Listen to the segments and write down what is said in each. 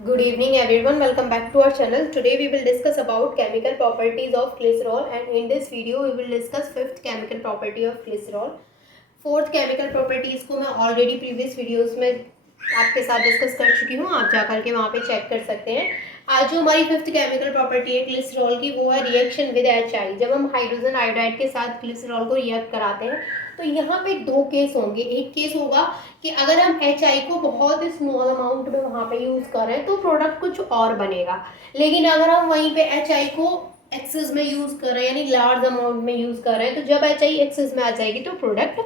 Good evening everyone, welcome back to our channel. Today we will discuss about chemical properties of glycerol, and in this video we will discuss fifth chemical property of glycerol. Fourth chemical properties को मैं already previous videos में आपके साथ discuss कर चुकी हूँ, आप जा करके वहाँ पे चेक कर सकते हैं। आज जो हमारी फिफ्थ केमिकल प्रॉपर्टी है ग्लिसरॉल की, वो है रिएक्शन विद HI। जब हम हाइड्रोजन आयोडाइड के साथ ग्लिसरॉल को रिएक्ट कराते हैं तो यहाँ पे दो केस होंगे। एक केस होगा कि अगर हम HI को बहुत स्मॉल अमाउंट में वहाँ पे यूज़ कर रहे हैं तो प्रोडक्ट कुछ और बनेगा, लेकिन अगर हम वहीं पे HI को एक्सेस में यूज़ कर रहे हैं यानी लार्ज अमाउंट में यूज़ कर रहे हैं तो जब HI एक्सेस में आ जाएगी तो प्रोडक्ट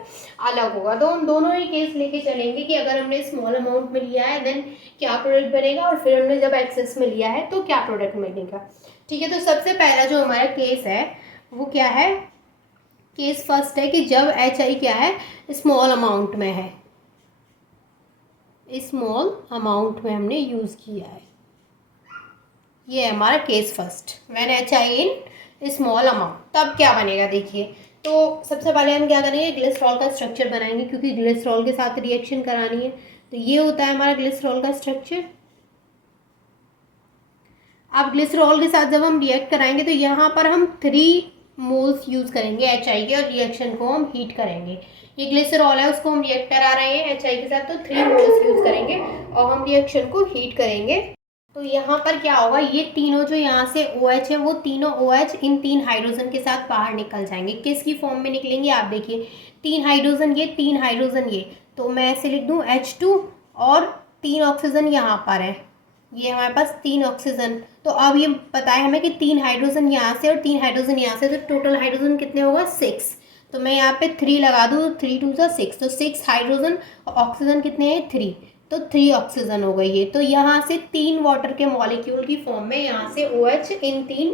अलग होगा। तो हम दोनों ही केस लेके चलेंगे कि अगर हमने स्मॉल अमाउंट में लिया है देन क्या प्रोडक्ट बनेगा, और फिर हमने जब एक्सेस में लिया है तो क्या प्रोडक्ट बनेगा। ठीक है, तो सबसे पहला जो हमारा केस है वो क्या है। केस फर्स्ट है कि जब HI क्या है, स्मॉल अमाउंट में है, स्मॉल अमाउंट में हमने यूज़ किया है। ये है हमारा case first, when HI in small amount. तब क्या बनेगा देखिए। तो सबसे पहले हम क्या करेंगे, ग्लिसरॉल का स्ट्रक्चर बनाएंगे क्योंकि ग्लिसरॉल के साथ रिएक्शन करानी है। तो ये होता है हमारा ग्लिसरॉल का स्ट्रक्चर। अब ग्लिसरॉल के साथ जब हम रिएक्ट कराएंगे तो यहाँ पर हम 3 मोल्स यूज़ करेंगे HI के, और रिएक्शन को हम हीट करेंगे। ये ग्लिसरॉल है, उसको हम रिएक्ट करा रहे हैं HI के साथ, तो 3 मोल्स यूज़ करेंगे और हम रिएक्शन को हीट करेंगे। तो यहाँ पर क्या होगा, ये तीनों जो यहाँ से OH है वो तीनों OH इन 3 हाइड्रोजन के साथ बाहर निकल जाएंगे। किसकी फॉर्म में निकलेंगे आप देखिए, 3 हाइड्रोजन ये, 3 हाइड्रोजन ये, तो मैं ऐसे लिख दूँ H2 और 3 ऑक्सीजन यहाँ पर है, ये हमारे पास 3 ऑक्सीजन। तो अब ये पता है हमें कि 3 हाइड्रोजन यहाँ से और 3 हाइड्रोजन यहाँ से, तो टोटल हाइड्रोजन कितने होगा 6। तो मैं यहाँ पे 3 लगा दूँ, 3 2 सा 6, तो 6 हाइड्रोजन और ऑक्सीजन कितने हैं 3, तो 3 ऑक्सीजन हो गई है। तो यहाँ से 3 वाटर के मॉलिक्यूल की फॉर्म में यहाँ से OH इन 3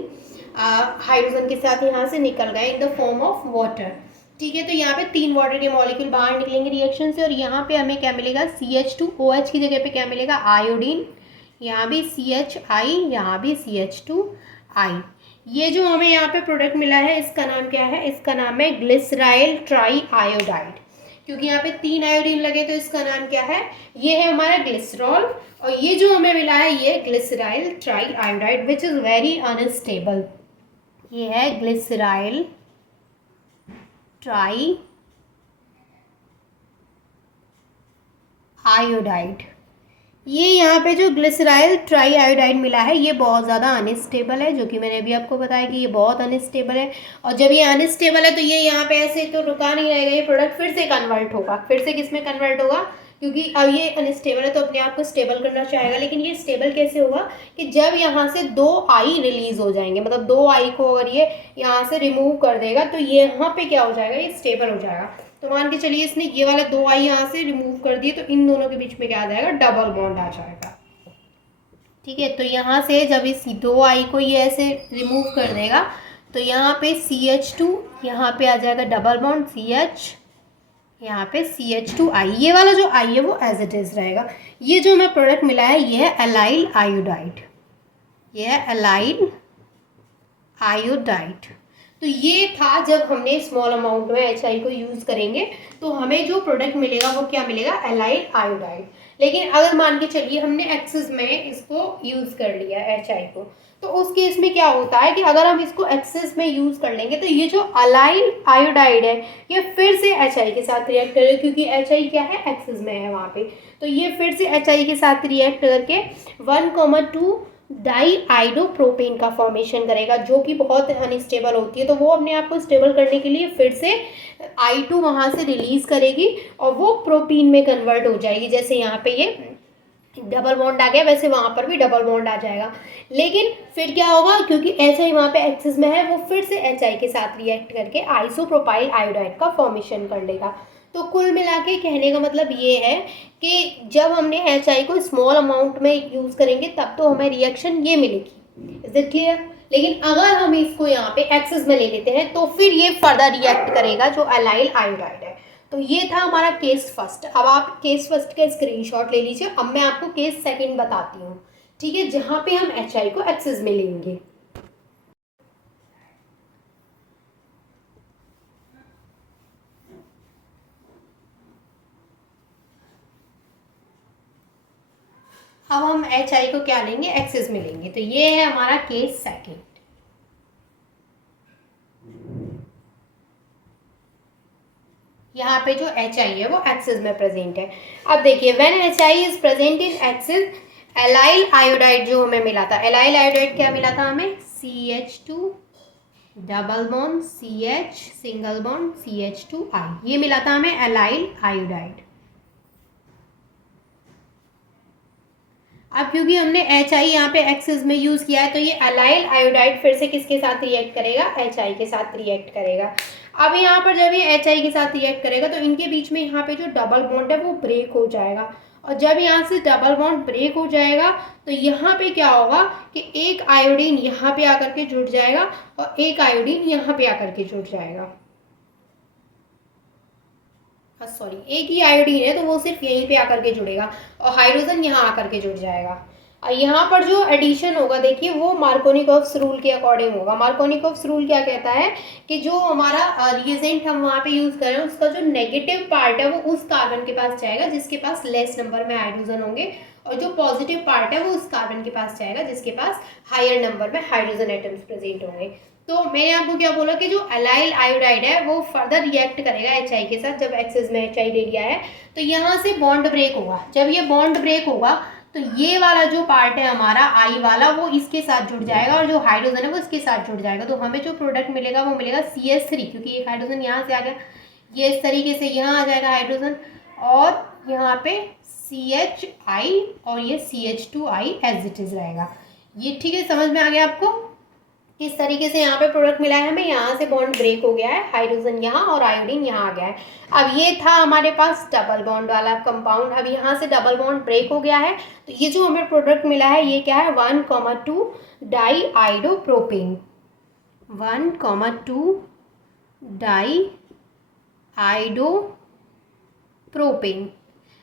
हाइड्रोजन के साथ यहाँ से निकल गए in the form of water. ठीक है, तो यहाँ पे 3 वाटर के मॉलिक्यूल बाहर निकलेंगे रिएक्शन से, और यहाँ पे हमें क्या मिलेगा, CH2। OH की जगह पे क्या मिलेगा, आयोडीन। यहाँ भी CHI, यहाँ भी CH2I। ये जो हमें यहाँ पे प्रोडक्ट मिला है इसका नाम क्या है, इसका नाम है ग्लिसराइल ट्राई आयोडाइड। क्योंकि यहाँ पे 3 आयोडीन लगे तो इसका नाम क्या है, ये है हमारा ग्लिसरॉल। और ये जो हमें मिला है ये glyceryl try iodide which is very unstable. ये है ग्लिसराइल ट्राई आयोडाइड। ये यहाँ पे जो ग्लिसराइल ट्राई आयोडाइड मिला है ये बहुत ज़्यादा अनस्टेबल है, जो कि मैंने अभी आपको बताया कि ये बहुत अनस्टेबल है। और जब ये अनस्टेबल है तो ये यहाँ पे ऐसे तो रुका नहीं रहेगा, ये प्रोडक्ट फिर से कन्वर्ट होगा। फिर से किस में कन्वर्ट होगा, क्योंकि अब ये अनस्टेबल है तो अपने आप को स्टेबल करना चाहेगा। लेकिन ये स्टेबल कैसे होगा कि जब यहाँ से 2 आई रिलीज हो जाएंगे, मतलब 2 आई को अगर ये यहाँ से रिमूव कर देगा तो ये यहाँ पे क्या हो जाएगा, ये स्टेबल हो जाएगा। तो मान के चलिए इसने ये वाले 2 आई यहाँ से रिमूव कर दिए तो इन दोनों के बीच में क्या आ जाएगा, डबल बॉन्ड आ जाएगा। ठीक है, तो यहाँ से जब इस 2 आई को ये ऐसे रिमूव कर देगा तो यहाँ पे CH2, यहाँ पे आ जाएगा डबल बॉन्ड CH, यहाँ पे CH2I। ये वाला जो I है वो एज इट इज़ रहेगा। ये जो हमें प्रोडक्ट मिला है ये है एलाइल आयोडाइड, ये है एलाइल आयोडाइड। तो ये था जब हमने स्मॉल अमाउंट में HI को यूज़ करेंगे तो हमें जो प्रोडक्ट मिलेगा वो क्या मिलेगा, एलाइल आयोडाइड। लेकिन अगर मान के चलिए हमने एक्सेस में इसको यूज़ कर लिया HI को, तो उस केस में क्या होता है कि अगर हम इसको एक्सेस में यूज़ कर लेंगे तो ये जो एलाइल आयोडाइड है ये फिर से HI के साथ रिएक्ट करेगा, क्योंकि HI क्या है, एक्सेस में है वहाँ पे। तो ये फिर से HI के साथ रिएक्ट करके 1,2 डाई आइडोप्रोपेन का फॉर्मेशन करेगा, जो कि बहुत अनस्टेबल होती है। तो वो अपने आप को स्टेबल करने के लिए फिर से I2 वहाँ से रिलीज करेगी और वो प्रोपीन में कन्वर्ट हो जाएगी। जैसे यहाँ पे ये डबल बॉन्ड आ गया वैसे वहाँ पर भी डबल बॉन्ड आ जाएगा। लेकिन फिर क्या होगा, क्योंकि HI वहाँ पे एक्सेस में है, वो फिर से HI के साथ रिएक्ट करके आइसोप्रोपाइल आयोडाइड का फॉर्मेशन कर लेगा। तो कुल मिला के कहने का मतलब ये है कि जब हमने HI को स्मॉल अमाउंट में यूज़ करेंगे तब तो हमें रिएक्शन ये मिलेगी। Is it clear. लेकिन अगर हम इसको यहाँ पे एक्सेस में ले लेते हैं तो फिर ये फर्दर रिएक्ट करेगा जो एलाइल आयोडाइड है। तो ये था हमारा केस फर्स्ट। अब आप केस फर्स्ट का स्क्रीनशॉट ले लीजिए। अब मैं आपको केस सेकंड बताती हूँ, ठीक है, जहाँ पे हम HI को एक्सेस में लेंगे। अब हम एच आई को क्या लेंगे, एक्सिस में लेंगे। तो ये है हमारा केस सेकेंड। यहाँ पे जो एच आई है वो एक्सिस में प्रेजेंट है। अब देखिए when H I is present in axis, allyl iodide जो हमें मिला था, एलाइल आयोडाइड क्या मिला था हमें, CH2 double bond CH single bond CH2I, ये मिला था हमें एलाइल आयोडाइड। अब क्योंकि हमने एच आई यहाँ पे एक्सिस में यूज किया है, तो ये एलाइल आयोडाइड फिर से किसके साथ रिएक्ट करेगा, एच आई के साथ रिएक्ट करेगा। अब यहाँ पर जब ये एच आई के साथ रिएक्ट करेगा तो इनके बीच में यहाँ पे जो डबल बॉन्ड है वो ब्रेक हो जाएगा, और जब यहाँ से डबल बॉन्ड ब्रेक हो जाएगा तो यहाँ पे क्या होगा कि एक आयोडीन यहाँ पे आकर के जुड़ जाएगा और एक आयोडीन यहाँ पे आकर के जुड़ जाएगा। सॉरी, एक ही आयोडीन है तो वो सिर्फ यहीं पे आकर के जुड़ेगा और हाइड्रोजन यहाँ आकर के जुड़ जाएगा। और यहाँ पर जो एडिशन होगा देखिए वो मार्कोनिकॉफ्स रूल के अकॉर्डिंग होगा। मार्कोनिकॉफ्स रूल क्या कहता है कि जो हमारा रिएजेंट हम वहाँ पे यूज कर रहे हैं उसका जो नेगेटिव पार्ट है वो उस कार्बन के पास जाएगा जिसके पास लेस नंबर में हाइड्रोजन होंगे, और जो पॉजिटिव पार्ट है वो उस कार्बन के पास जाएगा जिसके पास हायर नंबर में हाइड्रोजन एटम्स प्रेजेंट होंगे। तो मैंने आपको क्या बोला कि जो एलाइल आयोडाइड है वो फर्दर रिएक्ट करेगा एच आई के साथ, जब एक्सिस में एच आई ले लिया है तो यहाँ से बॉन्ड ब्रेक होगा। जब ये बॉन्ड ब्रेक होगा तो ये वाला जो पार्ट है हमारा आई वाला वो इसके साथ जुड़ जाएगा और जो हाइड्रोजन है वो इसके साथ जुड़ जाएगा। तो हमें जो प्रोडक्ट मिलेगा वो मिलेगा CH3, क्योंकि एक हाइड्रोजन यहाँ से आ गया, ये इस तरीके से यहाँ आ जाएगा हाइड्रोजन, और यहाँ पे CHI और ये CH2I एज इट इज रहेगा। ये ठीक है, समझ में आ गया आपको किस तरीके से यहाँ पे प्रोडक्ट मिला है हमें। यहाँ से बॉन्ड ब्रेक हो गया है, हाइड्रोजन यहाँ और आयोडीन यहाँ आ गया है। अब ये था हमारे पास डबल बॉन्ड वाला कंपाउंड, अब यहाँ से डबल बॉन्ड ब्रेक हो गया है तो ये जो हमें प्रोडक्ट मिला है ये क्या है, 1,2 डाई आइडो प्रोपेन, 1,2 डाई आइडो प्रोपेन।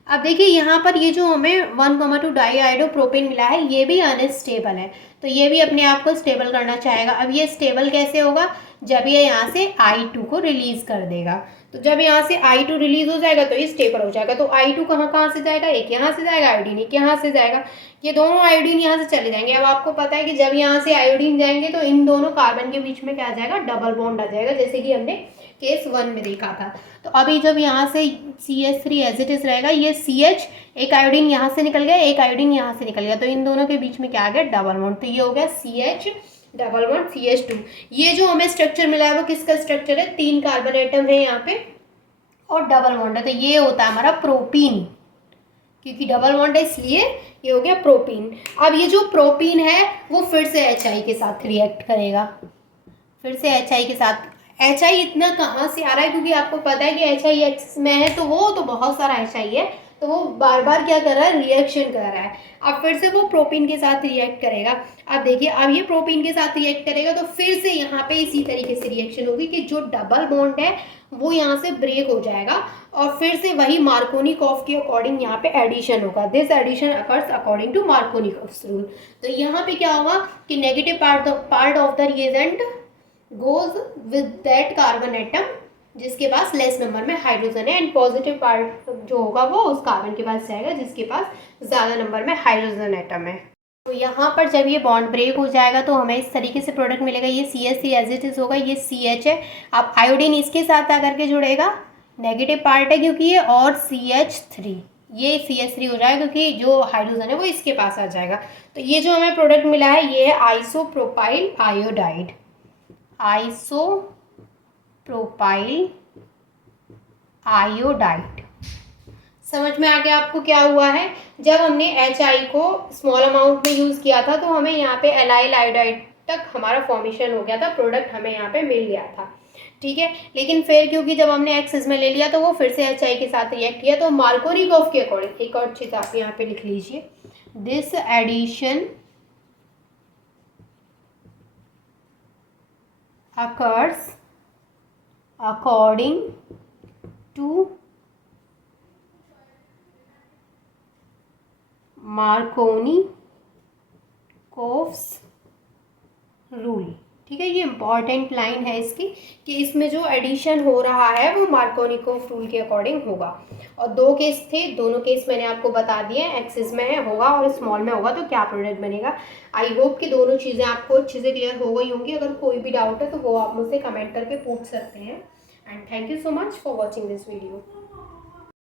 अब देखिए यहाँ पर ये जो हमें 1,2 डाई आइडो प्रोपेन मिला है ये भी अनस्टेबल है, तो ये भी अपने आप को स्टेबल करना चाहेगा। अब ये स्टेबल कैसे होगा, जब ये यहाँ से I2 को रिलीज कर देगा। तो जब यहाँ से I2 रिलीज हो जाएगा तो ये स्टेबल हो जाएगा। तो I2 कहाँ कहाँ से जाएगा, एक यहाँ से जाएगा, आयोडीन एक यहाँ से जाएगा, ये दोनों आयोडीन यहाँ से चले जाएंगे। अब आपको पता है कि जब यहाँ से आयोडीन जाएंगे तो इन दोनों कार्बन के बीच में क्या आ जाएगा, डबल बॉन्ड आ जाएगा, जैसे कि हमने केस 1 में देखा था। तो अभी जब यहाँ से CH3 एज इट इज रहेगा, ये CH एक आयोडीन यहाँ से निकल गया, एक आयोडीन यहाँ से निकल गया, तो इन दोनों के बीच में क्या आ गया, डबल बॉन्ड। तो ये हो गया CH डबल बॉन्ड CH2। ये जो हमें स्ट्रक्चर मिला है वो किसका स्ट्रक्चर है, 3 कार्बन एटम है यहाँ पे और डबल बॉन्ड है, तो ये होता है हमारा प्रोपीन, क्योंकि डबल बॉन्ड है इसलिए ये हो गया प्रोपीन। अब ये जो प्रोपीन है वो फिर से HI के साथ रिएक्ट करेगा, फिर से HI के साथ। HI इतना कहाँ से आ रहा है, क्योंकि आपको पता है कि HI एक्सिस में है तो वो तो बहुत सारा HI है, तो वो बार बार क्या कर रहा है, रिएक्शन कर रहा है। अब फिर से वो प्रोपीन के साथ रिएक्ट करेगा। अब देखिए अब ये प्रोपीन के साथ रिएक्ट करेगा तो फिर से यहाँ पे इसी तरीके से रिएक्शन होगी कि जो डबल बॉन्ड है वो यहाँ से ब्रेक हो जाएगा और फिर से वही मार्कोनिकॉफ के अकॉर्डिंग यहाँ पे एडिशन होगा। This addition occurs according to Markovnikov's rule. तो यहाँ पे क्या होगा कि negative part of the reagent goes with that carbon atom जिसके पास लेस नंबर में हाइड्रोजन है, एंड पॉजिटिव पार्ट जो होगा वो उस कार्बन के पास जाएगा जिसके पास ज़्यादा नंबर में हाइड्रोजन एटम है। तो यहाँ पर जब ये बॉन्ड ब्रेक हो जाएगा तो हमें इस तरीके से प्रोडक्ट मिलेगा, ये CH3 एज इट इज होगा, ये CH है। अब आयोडीन इसके साथ आकर के जुड़ेगा, नेगेटिव पार्ट है क्योंकि ये, और CH3 ये CH3 हो जाएगा क्योंकि जो हाइड्रोजन है वो इसके पास आ जाएगा। तो ये जो हमें प्रोडक्ट मिला है ये है आइसोप्रोपाइल आयोडाइड, आइसोप्रोपाइल आयोडाइड। समझ में आ गया आपको क्या हुआ है, जब हमने HI को स्मॉल अमाउंट में यूज़ किया था तो हमें यहाँ पे एलाइल आयोडाइड तक हमारा फॉर्मेशन हो गया था, प्रोडक्ट हमें यहाँ पे मिल गया था, ठीक है। लेकिन फिर क्योंकि जब हमने एक्सिस में ले लिया तो वो फिर से HI के साथ रिएक्ट किया, तो मार्कोनिकॉफ के अकॉर्डिंग एक और चीज़ आप यहाँ पे लिख लीजिए, this addition occurs according to Markovnikov's rule। ठीक है, ये इम्पॉर्टेंट लाइन है इसकी कि इसमें जो एडिशन हो रहा है वो मार्कोनिकोव रूल के अकॉर्डिंग होगा। और दो केस थे, दोनों केस मैंने आपको बता दिए, एक्सिस में है होगा और स्मॉल में होगा तो क्या प्रोडक्ट बनेगा। आई होप कि दोनों चीज़ें आपको अच्छे से क्लियर हो गई होंगी। अगर कोई भी डाउट है तो वो आप मुझसे कमेंट करके पूछ सकते हैं। And thank you so much for watching this video.